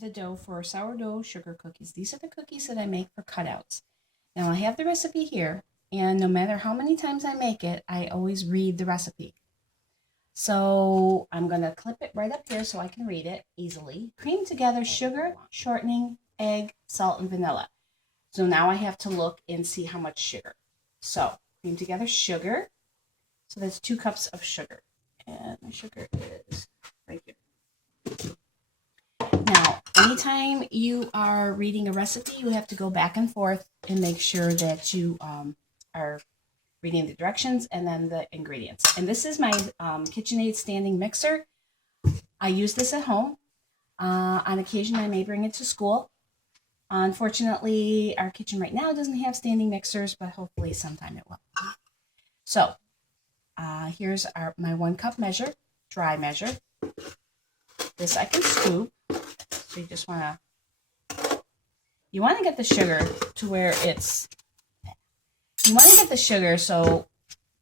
the dough for sourdough sugar cookies. These are the cookies that I make for cutouts. Now I have the recipe here, and no matter how many times I make it, I always read the recipe. So I'm going to clip it right up here so I can read it easily. Cream together sugar, shortening, egg, salt, and vanilla. So now I have to look and see how much sugar. So cream together sugar. So that's 2 cups of sugar. And my sugar is right here. Now, anytime you are reading a recipe, you have to go back and forth and make sure that you are reading the directions and then the ingredients. And this is my KitchenAid standing mixer. I use this at home. On occasion, I may bring it to school. Unfortunately, our kitchen right now doesn't have standing mixers, but hopefully sometime it will. So here's my 1 cup measure, dry measure. This I can scoop. So you want to get the sugar to where you want to get the sugar so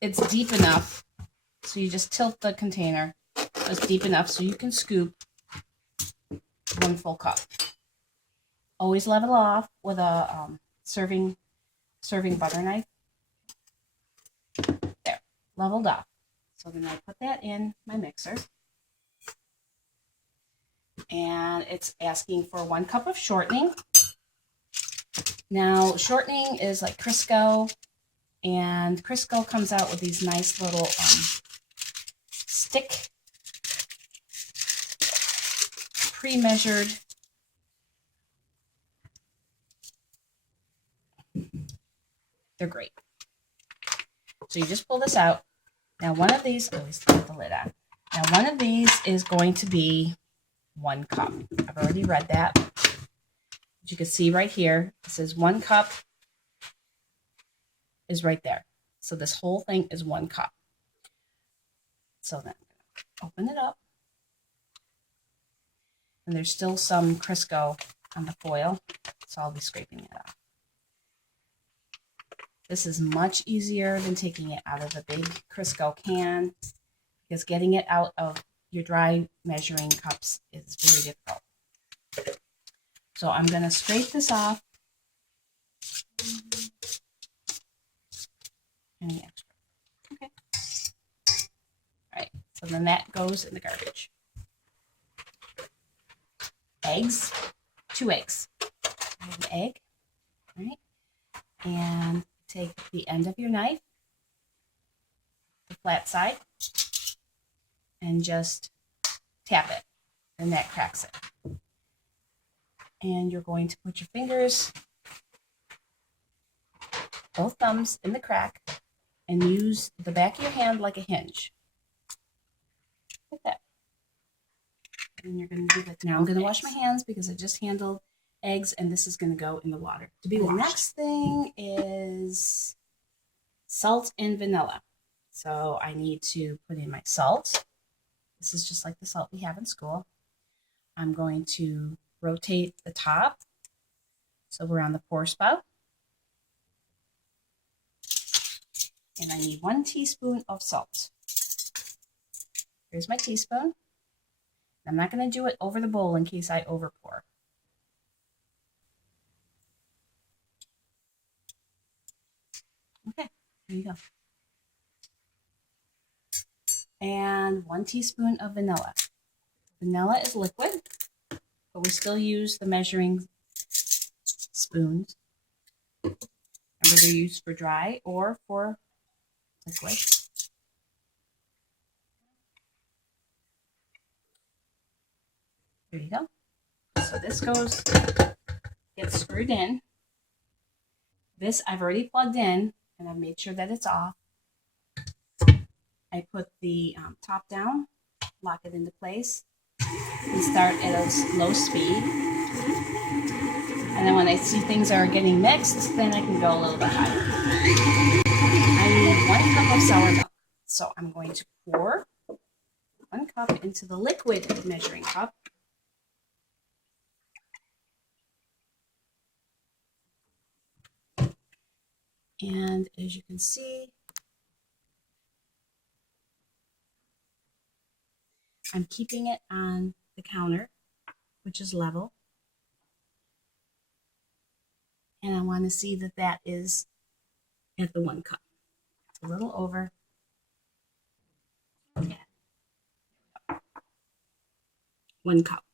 it's deep enough. So you just tilt the container so it's deep enough so you can scoop 1 full cup. Always level off with a serving butter knife. There, leveled off. So then I put that in my mixer. And it's asking for 1 cup of shortening. Now, shortening is like Crisco, and Crisco comes out with these nice little stick, pre-measured. They're great. So you just pull this out. Now, one of these, always put the lid on. Now, one of these is going to be 1 cup. I've already read that. As you can see right here, it says 1 cup is right there. So this whole thing is 1 cup. So then open it up. And there's still some Crisco on the foil, so I'll be scraping it off. This is much easier than taking it out of the big Crisco can, because getting it out of your dry measuring cups is very difficult. So I'm going to scrape this off. Any extra. Okay. All right. So then that goes in the garbage. Eggs. 2 eggs. I have an egg. All right. And take the end of your knife, the flat side, and just tap it, and that cracks it. And you're going to put your fingers, both thumbs, in the crack, and use the back of your hand like a hinge. Like that. And you're going to do that. Now I'm going to wash my hands because I just handled eggs, and this is going to go in the water to be washed. The next thing is salt and vanilla. So I need to put in my salt. This is just like the salt we have in school. I'm going to rotate the top so we're on the pour spout. And I need 1 teaspoon of salt. Here's my teaspoon. I'm not going to do it over the bowl in case I overpour. Okay, there you go. And 1 teaspoon of vanilla. Vanilla is liquid, but we still use the measuring spoons. Remember, they're used for dry or for liquid. There you go. So this gets screwed in. This I've already plugged in, and I've made sure that it's off. I put the top down, lock it into place, and start at a low speed. And then when I see things are getting mixed, then I can go a little bit higher. I need 1 cup of sour milk. So I'm going to pour 1 cup into the liquid measuring cup. And as you can see, I'm keeping it on the counter, which is level. And I want to see that that is at the 1 cup. It's a little over. Yeah. 1 cup.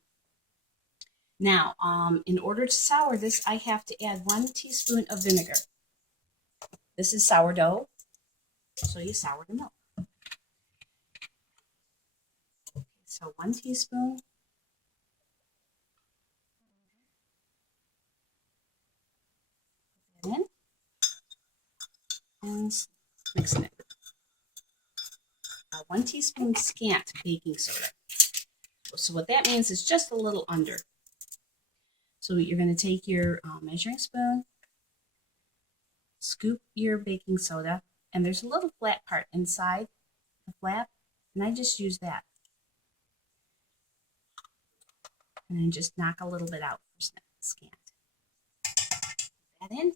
Now, in order to sour this, I have to add 1 teaspoon of vinegar. This is sourdough, so you sour the milk. So 1 teaspoon. Put that in. And mix it in. 1 teaspoon scant baking soda. So what that means is just a little under. So you're going to take your measuring spoon, scoop your baking soda, and there's a little flat part inside the flap, and I just use that. And then just knock a little bit out for scant. Put that in.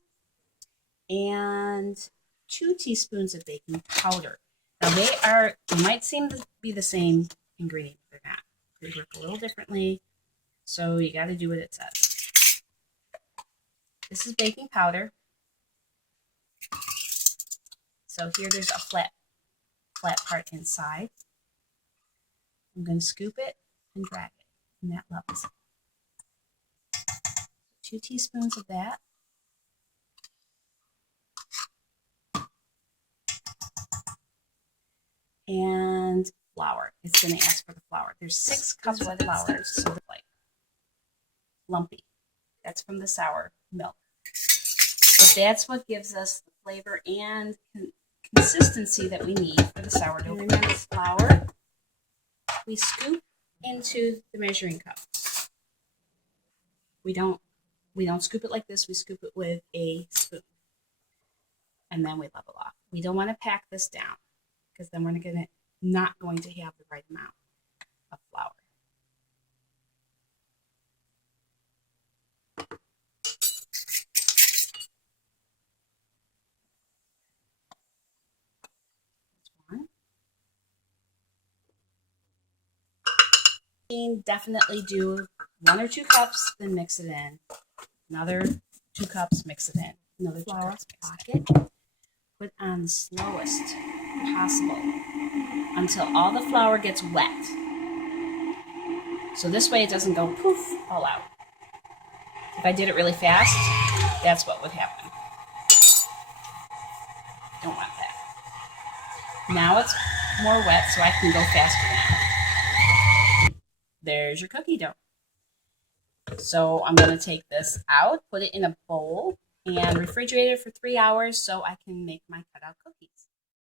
And 2 teaspoons of baking powder. Now they might seem to be the same ingredient, but they're not. They work a little differently, so you got to do what it says. This is baking powder. So here there's a flat part inside. I'm going to scoop it and drag it, and that levels it. 2 teaspoons of that. And flour. It's going to ask for the flour. There's 6 cups of flour, so it's like lumpy. That's from the sour milk. But that's what gives us the flavor and consistency that we need for the sourdough. And remember, flour, we scoop into the measuring cup. We don't scoop it like this. We scoop it with a spoon. And then we level off. We don't want to pack this down, because then we're not going to have the right amount of flour. That's 1. Definitely do 1 or 2 cups, then mix it in. Another 2 cups, mix it in. Another 2 cups, mix it in. Put on the slowest possible until all the flour gets wet. So this way it doesn't go poof all out. If I did it really fast, that's what would happen. Don't want that. Now it's more wet, so I can go faster now. There's your cookie dough. So I'm going to take this out, put it in a bowl, and refrigerate it for 3 hours so I can make my cutout cookies.